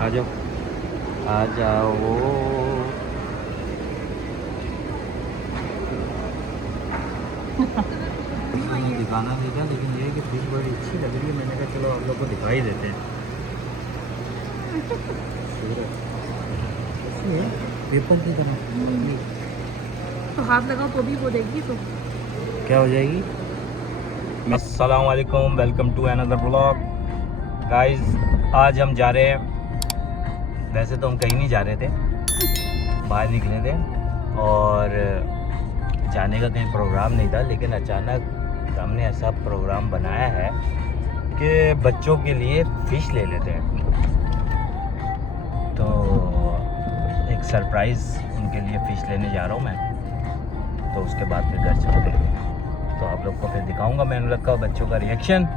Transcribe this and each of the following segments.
आ जाओ, आ जाओ। दिखाना नहीं था, लेकिन ये है कि फिश बड़ी अच्छी लग रही है। मैंने कहा चलो आप लोग को दिखाई देते हैं। पेपर की तरह तो हाथ लगाओ तो भी वो देगी तो क्या हो जाएगी। अस्सलाम वालेकुम, welcome to another blog. Guys, आज हम जा रहे हैं। वैसे तो हम कहीं नहीं जा रहे थे, बाहर निकले थे और जाने का कहीं प्रोग्राम नहीं था, लेकिन अचानक हमने ऐसा प्रोग्राम बनाया है कि बच्चों के लिए फ़िश ले लेते हैं। तो एक सरप्राइज़ उनके लिए फ़िश लेने जा रहा हूँ मैं, तो उसके बाद फिर घर चलते हैं। तो आप लोग को फिर दिखाऊंगा मैं उन लोग का बच्चों का रिएक्शन।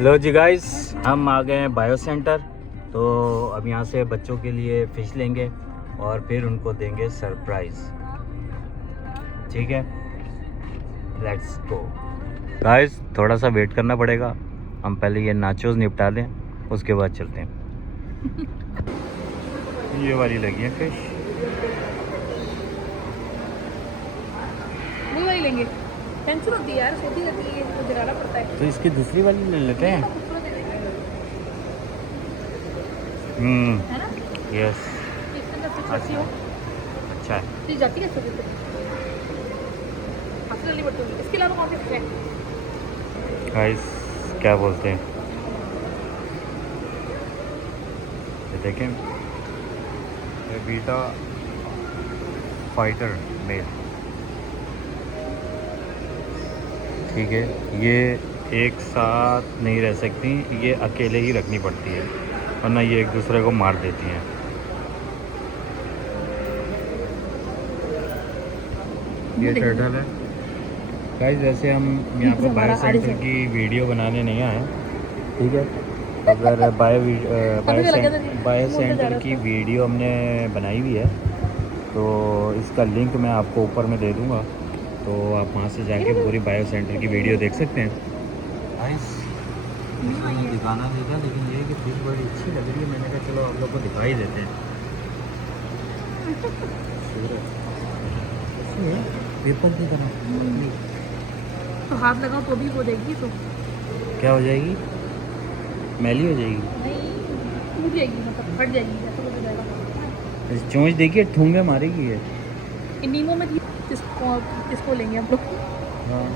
लो जी गाइस, हम आ गए हैं बायो सेंटर। तो अब यहाँ से बच्चों के लिए फ़िश लेंगे और फिर उनको देंगे सरप्राइज़। ठीक है, लेट्स गो गाइस। थोड़ा सा वेट करना पड़ेगा, हम पहले ये नाचोस निपटा दें, उसके बाद चलते हैं। ये वाली लगी है फिश, वही वाली लेंगे। टेंशन होती है यार, सोती रहती है, तो जगाना पड़ता है। तो इसकी दूसरी वाली ले लेते हैं। है ना? यस, इसके अंदर कुछ अच्छी हो अच्छा है। तो जाती है सोती तो हाथ जल्दी पड़ती होगी। इसके अलावा कौन सी है? गाइस क्या बोलते हैं, ये देखें, ये बीटा फाइटर मेल। ठीक है, ये एक साथ नहीं रह सकती, ये अकेले ही रखनी पड़ती है, वरना ये एक दूसरे को मार देती हैं। ये टर्टल है गाइस। वैसे हम यहाँ पर बायो सेंटर की वीडियो बनाने नहीं आए, ठीक है। अगर बायो सेंटर की वीडियो हमने बनाई हुई है तो इसका लिंक मैं आपको ऊपर में दे दूँगा, तो आप वहाँ से जाके पूरी बायो सेंटर की वीडियो देख सकते हैं। गाइस, दिखाना नहीं था, लेकिन ये है कि फिश बड़ी अच्छी लग रही है। मैंने कहा चलो आप लोग को दिखाई देते हैं। पेपर की तरह तो हाथ लगाओ तो भी वो देगी तो क्या हो जाएगी, मैली हो जाएगी। नहीं, टूट जाएगी, मतलब फट जाएगी, ऐसा कुछ हो जाएगा। चोंच देखिए, ठूंगे मारेगी ये। नीमो में थी, किसको लेंगे हम लोग? हाँ,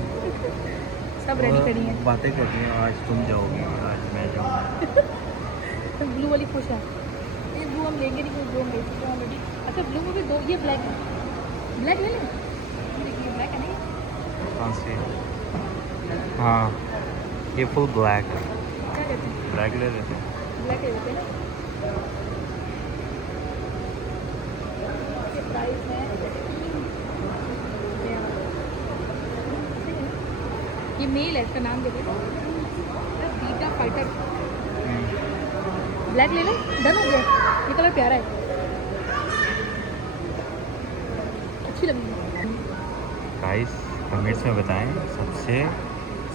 सब रेडी करी हैं। बातें करती हैं, आज तुम जाओगी, आज मैं जाऊँगा। तो ब्लू वाली खुश है। ये ब्लू हम लेंगे नहीं, ब्लू हम ले चुके हैं ऑलरेडी। अच्छा, ब्लू में भी दो, ये ब्लैक है। ब्लैक ले लें? देखिए ब्लैक है नहीं? कौन सी? हाँ, ये फुल ब्लैक है। क्या कहते हैं? ब्लैक ले लेते हैं। ब्लैक ले लेते हैं ना? ये प्राइस है ये मेल है, इसका नाम देखिए, बीटा फाइटर। ब्लैक ले लो, डन हो गया। ये कलर प्यारा है, अच्छी लगी। गाइस कमेंट्स में बताएं सबसे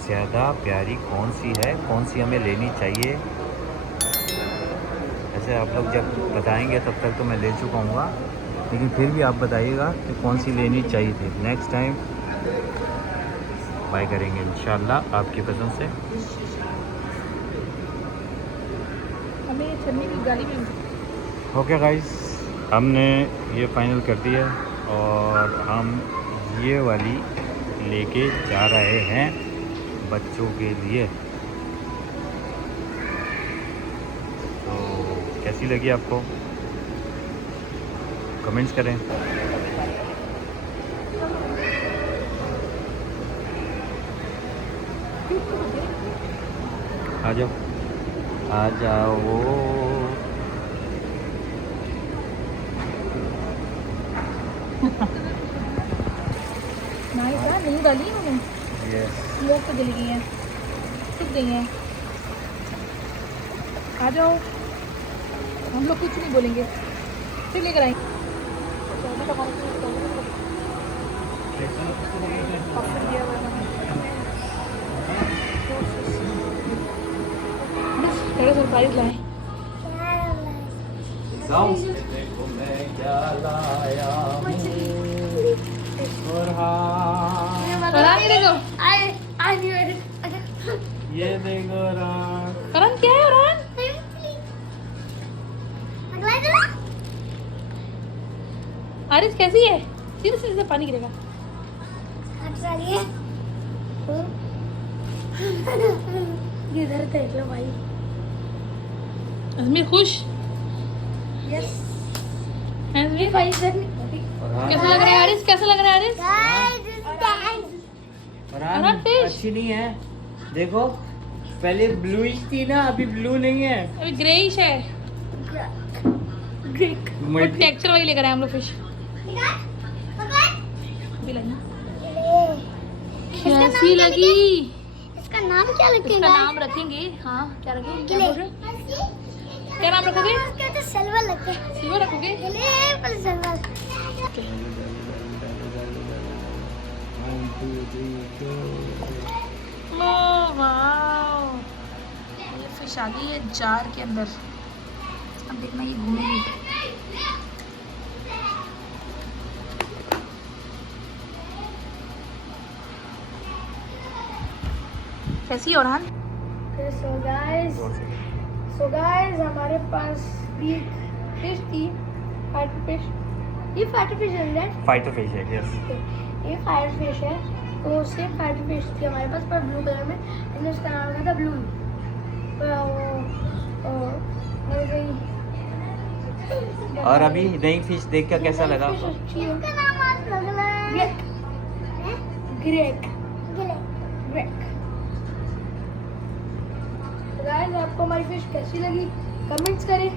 ज़्यादा प्यारी कौन सी है, कौन सी हमें लेनी चाहिए। ऐसे आप लोग जब बताएंगे तब तक तो मैं ले चुका हूँगा, लेकिन फिर भी आप बताइएगा कि कौन सी लेनी चाहिए थी। नेक्स्ट टाइम बाय करेंगे इंशाल्लाह आपकी पसंद से। हमें छन्नी की गाली में ओके गाइस, हमने ये फाइनल कर दिया और हम ये वाली लेके जा रहे हैं बच्चों के लिए। तो कैसी लगी आपको, कमेंट्स करें। आ जाओ, आ जाओ। नाइस है, नहीं डाली उन्होंने। लोग तो जल गई हैं, सूख गई हैं। आ जाओ, हम लोग कुछ नहीं बोलेंगे, फिर लेकर आएंगे। ऑप्शन दिया हुआ है। सरप्राइज लाए। देखो मैं क्या लाया हूँ। और हाँ, करण ये देखो, ये देखो रान। करण क्या है करण? आरिस कैसी है? सीधे सीधे पानी गिरेगा। इधर देख लो भाई। अजमीर खुश? यस अजमीर भाई इधर कैसा लग रहा है आरिस? कैसा लग रहा है आरिस? रान रान fish। अच्छी नहीं है, देखो पहले ब्लूइश थी ना, अभी ब्लू नहीं है। अभी ग्रेइश है। ग्रीक वो टेक्सचर वही लेकर आए हम लोग फिश। कैसी लगी? इसका नाम क्या इसका रखेंगे? नाम रखेंगे। हाँ क्या रखेंगे? क्या बोल रहे हो? क्या नाम रखोगे? तो सलवा लगते हैं। सिल्वर रखोगे? सलवा ओह वाओ, ये फिश आ गई है जार के अंदर। अब देखना ये घूमेगी। कैसी है ऑरहान? सो गाइस हमारे पास भी फिश थी, फाइटर फिश। ये फाइटर फिश है राइट? फाइटर फिश है, यस। ये फायर फिश है, तो सेम फाइटर फिश थी हमारे पास पर ब्लू कलर में, हमने उसका नाम रखा था ब्लू। और अभी नई फिश देख कर कैसा लगा आपको? इसका नाम आज लग रहा है ग्रेक। ग्रेक। तो गाइस आपको हमारी फिश कैसी लगी कमेंट्स करें।